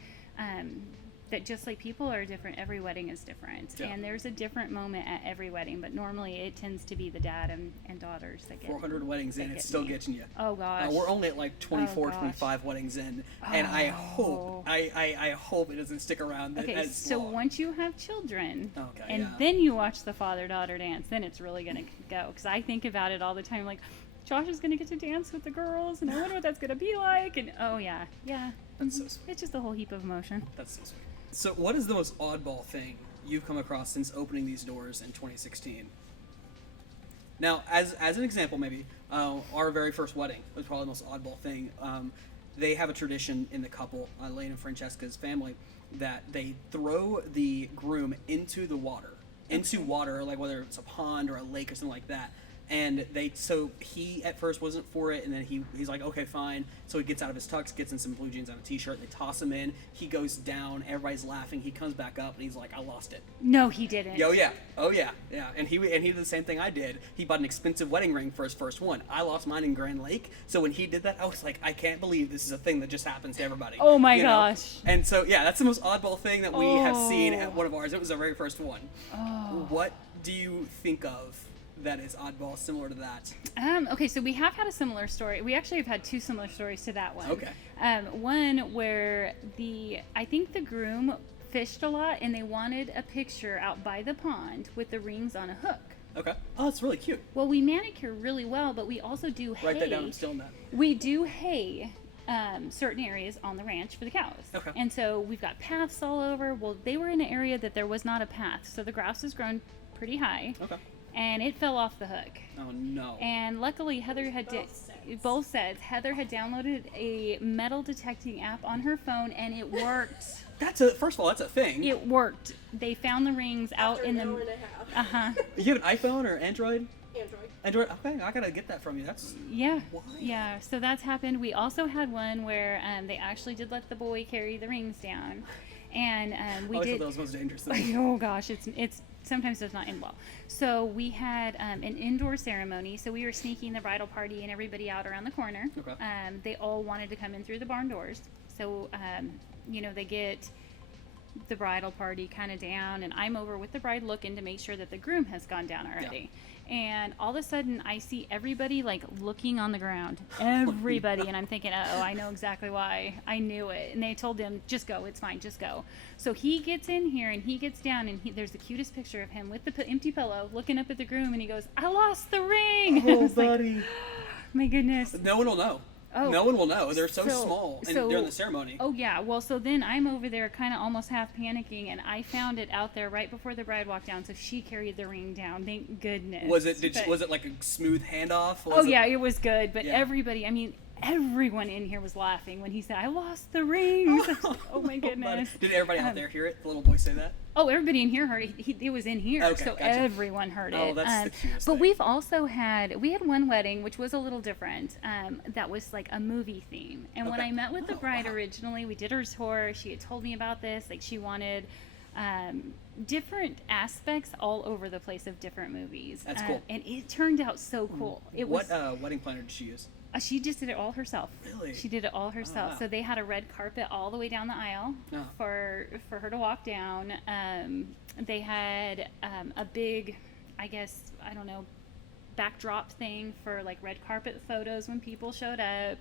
that just like people are different, every wedding is different. Yeah. And there's a different moment at every wedding, but normally it tends to be the dad and daughters that get 400 weddings in, that it's get still me. getting you. Oh gosh. We're only at like 24, gosh. 25 weddings in, and I hope, Oh. I hope it doesn't stick around Okay, as so long. once you have children, Okay, and yeah. then you watch the father-daughter dance, then it's really gonna go. Because I think about it all the time, like, Josh is gonna get to dance with the girls, and I wonder what that's gonna be like. And oh yeah, That's so sweet. it's just a whole heap of emotion. That's so sweet. So, what is the most oddball thing you've come across since opening these doors in 2016? Now, as an example, maybe our very first wedding was probably the most oddball thing. They have a tradition in the couple, Lane and Francesca's family, that they throw the groom into the water, like whether it's a pond or a lake or something like that. And so he at first wasn't for it, and then he's like, okay, fine. So he gets out of his tux, gets in some blue jeans and a t-shirt. They toss him in. He goes down. Everybody's laughing. He comes back up, and he's like, I lost it. No, he didn't. Oh yeah. And he did the same thing I did. He bought an expensive wedding ring for his first one. I lost mine in Grand Lake. So when he did that, I was like, I can't believe this is a thing that just happens to everybody. Oh my you know? gosh. And so yeah, that's the most oddball thing that we have seen at one of ours. It was our very first one. Oh. What do you think of that is oddball similar to that? Okay, so we have had a similar story. We actually have had 2 similar stories to that one. Okay. One where I think the groom fished a lot, and they wanted a picture out by the pond with the rings on a hook. Okay. Oh, that's really cute. Well, we manicure really well, but we also do hay. Write that down. I'm still in that. We do hay certain areas on the ranch for the cows. Okay. And so we've got paths all over. Well, they were in an area that there was not a path, so the grass has grown pretty high. Okay. And it fell off the hook. Oh no. And luckily, Heather had both sets. Heather had downloaded a metal detecting app on her phone, and it worked. First of all, that's a thing. It worked. They found the rings out After in an the. hour and a half. You have an iPhone or Android? Android. Android. Okay, I gotta get that from you. That's Yeah. Why? Yeah. So that's happened. We also had one where they actually did let the boy carry the rings down, and we I always did. thought that was the most dangerous thing. Oh gosh, it's sometimes does not end well. So we had an indoor ceremony. So we were sneaking the bridal party and everybody out around the corner. Okay. They all wanted to come in through the barn doors. So they get the bridal party kind of down, and I'm over with the bride looking to make sure that the groom has gone down already. And all of a sudden I see everybody like looking on the ground, everybody. And I'm thinking, oh, I know exactly why. I knew it. And they told him, just go, it's fine, just go. So he gets in here and he gets down, and there's the cutest picture of him with the empty pillow looking up at the groom, and he goes, I lost the ring. I was like, my goodness. No one will know. Oh. No one will know. They're so So- small so- during the ceremony. Oh yeah, well, so then I'm over there kind of almost half panicking, and I found it out there right before the bride walked down, so she carried the ring down, thank goodness. Was it But- was it like a smooth handoff? yeah, it was good, but Yeah. everybody, I mean, everyone in here was laughing when he said, I lost the rings. Oh my goodness. Did everybody out there hear it? The little boy say that? Oh, everybody in here heard it. It was in here, Okay, so gotcha. everyone heard it. Oh, that's the cutest But thing. we've also had one wedding, which was a little different, that was like a movie theme. And when Okay. I met with the Oh, bride wow. originally, we did her tour. She had told me about this. Like, she wanted different aspects all over the place of different movies. That's cool. And it turned out so cool. It What was. wedding planner did she use? She just did it all herself. Really? She did it all herself. wow. So they had a red carpet all the way down the aisle Oh. for her to walk down. They had a big, I guess, I don't know, backdrop thing for like red carpet photos when people showed up.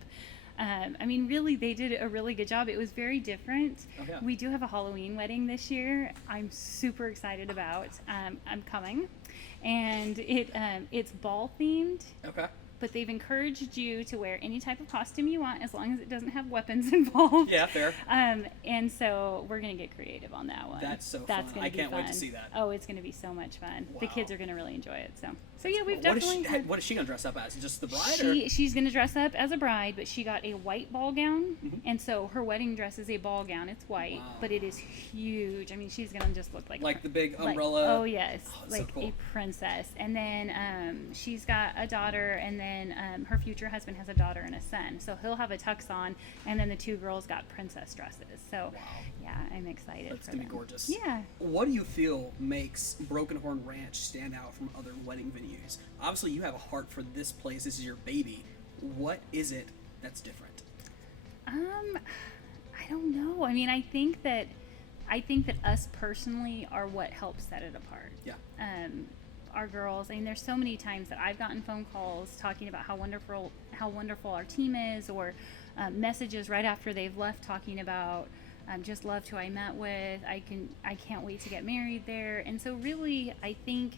I mean, really, they did a really good job. It was very different. Oh, yeah. We do have a Halloween wedding this year. I'm super excited about. I'm coming, and it's ball themed. Okay. But they've encouraged you to wear any type of costume you want as long as it doesn't have weapons involved. Yeah, fair. And so we're going to get creative on that one. That's so That's fun. gonna I be can't wait to fun. see that. Oh, it's going to be so much fun. The Wow. kids are going to really enjoy it. So yeah, we've definitely. What is she gonna dress up as? Just the bride? Or? She's going to dress up as a bride, but she got a white ball gown. And so her wedding dress is a ball gown. It's white, Wow. but it is huge. I mean, she's going to just look like Like the big like- umbrella? oh yes, Oh, that's so like cool. a princess. And then she's got a daughter, and then her future husband has a daughter and a son. So he'll have a tux on, and then the two girls got princess dresses. So yeah, I'm excited. That's for gonna be them. gorgeous. Yeah. What do you feel makes Broken Horn Ranch stand out from other wedding venues? Obviously, you have a heart for this place. This is your baby. What is it that's different? I don't know. I mean, I think that us personally are what helps set it apart. Yeah. Our girls. I mean, there's so many times that I've gotten phone calls talking about how wonderful our team is, or messages right after they've left talking about just loved who I met with. I can't wait to get married there. And so really, I think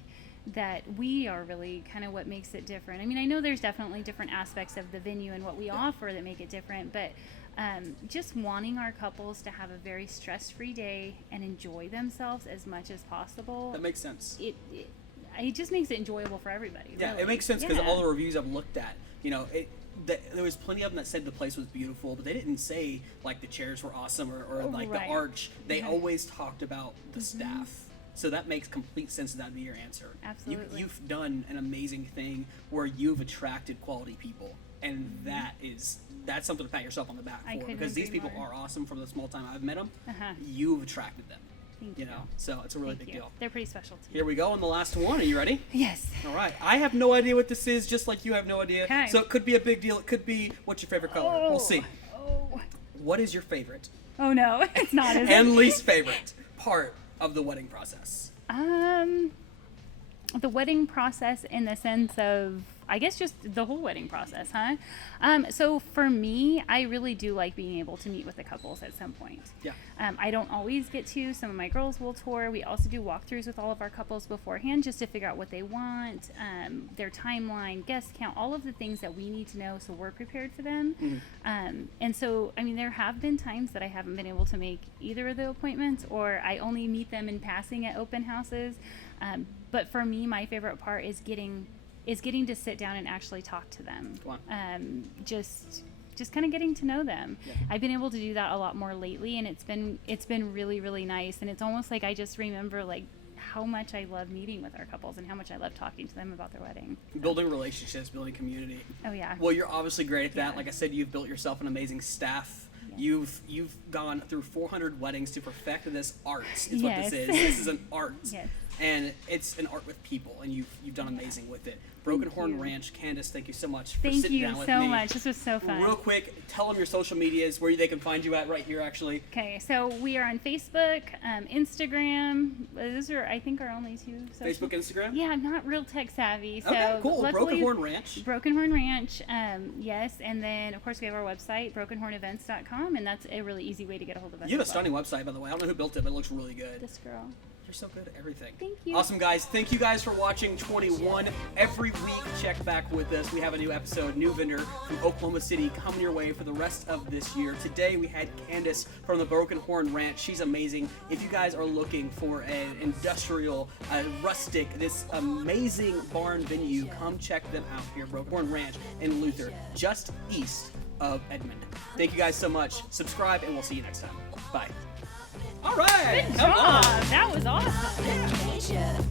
that we are really kind of what makes it different. I mean, I know there's definitely different aspects of the venue and what we offer that make it different, but just wanting our couples to have a very stress-free day and enjoy themselves as much as possible. That makes sense. It just makes it enjoyable for everybody. Yeah, really. it makes sense because Yeah. all the reviews I've looked at, there was plenty of them that said the place was beautiful, but they didn't say like the chairs were awesome or like Right. the arch. They Mhm. always talked about the staff. So that makes complete sense that that'd be your answer. Absolutely. You've done an amazing thing where you've attracted quality people, and that's something to pat yourself on the back I for, couldn't because these agree people more. are awesome from the small time I've met them. Uh-huh. You've attracted them. Thank You know, so it's a really Thank big you. deal. They're pretty special to me. Here we go on the last one. Are you ready? Yes. All right. I have no idea what this is, just like you have no idea. Okay. So it could be a big deal. It could be what's your favorite color. We'll see. Oh. What is your favorite Oh no, it's not. Is and it? least favorite part of the wedding process? The wedding process in the sense of, I guess, just the whole wedding process, huh? So for me, I really do like being able to meet with the couples at some point. Yeah. I don't always get to. Some of my girls will tour. We also do walkthroughs with all of our couples beforehand just to figure out what they want, their timeline, guest count, all of the things that we need to know so we're prepared for them. And so, I mean, there have been times that I haven't been able to make either of the appointments, or I only meet them in passing at open houses. But for me, my favorite part is getting to sit down and actually talk to them. Go on. Just kind of getting to know them. Yeah. I've been able to do that a lot more lately, and it's been really, really nice. And it's almost like I just remember like how much I love meeting with our couples and how much I love talking to them about their wedding. Building relationships, building community. Oh yeah. Well, you're obviously great at that. Yeah. Like I said, you've built yourself an amazing staff. Yeah. You've gone through 400 weddings to perfect this art. Is what Yes. this is. This is an art. Yes. And it's an art with people, and you've done amazing with it. Broken Horn you. Ranch, Candace, thank you so much for Thank sitting you down with so me. much. This was so fun. Real quick, tell them your social medias, where they can find you at right here, actually. Okay, so we are on Facebook, Instagram. Those are, I think, our only two. Social. Facebook, Instagram? Yeah, I'm not real tech savvy. So Okay, cool. luckily- Broken Horn Ranch. Broken Horn Ranch, yes. And then, of course, we have our website, brokenhornevents.com, and that's a really easy way to get a hold of us. You have a as well. stunning website, by the way. I don't know who built it, but it looks really good. This girl. You're so good at everything. Thank you. Awesome, guys. Thank you guys for watching 21. Every week, check back with us. We have a new episode, new vendor from Oklahoma City coming your way for the rest of this year. Today, we had Candace from the Broken Horn Ranch. She's amazing. If you guys are looking for an industrial, rustic, this amazing barn venue, come check them out here. Broken Horn Ranch in Luther, just east of Edmond. Thank you guys so much. Subscribe, and we'll see you next time. Bye. All right. Good Come job. on. That was awesome. Asia.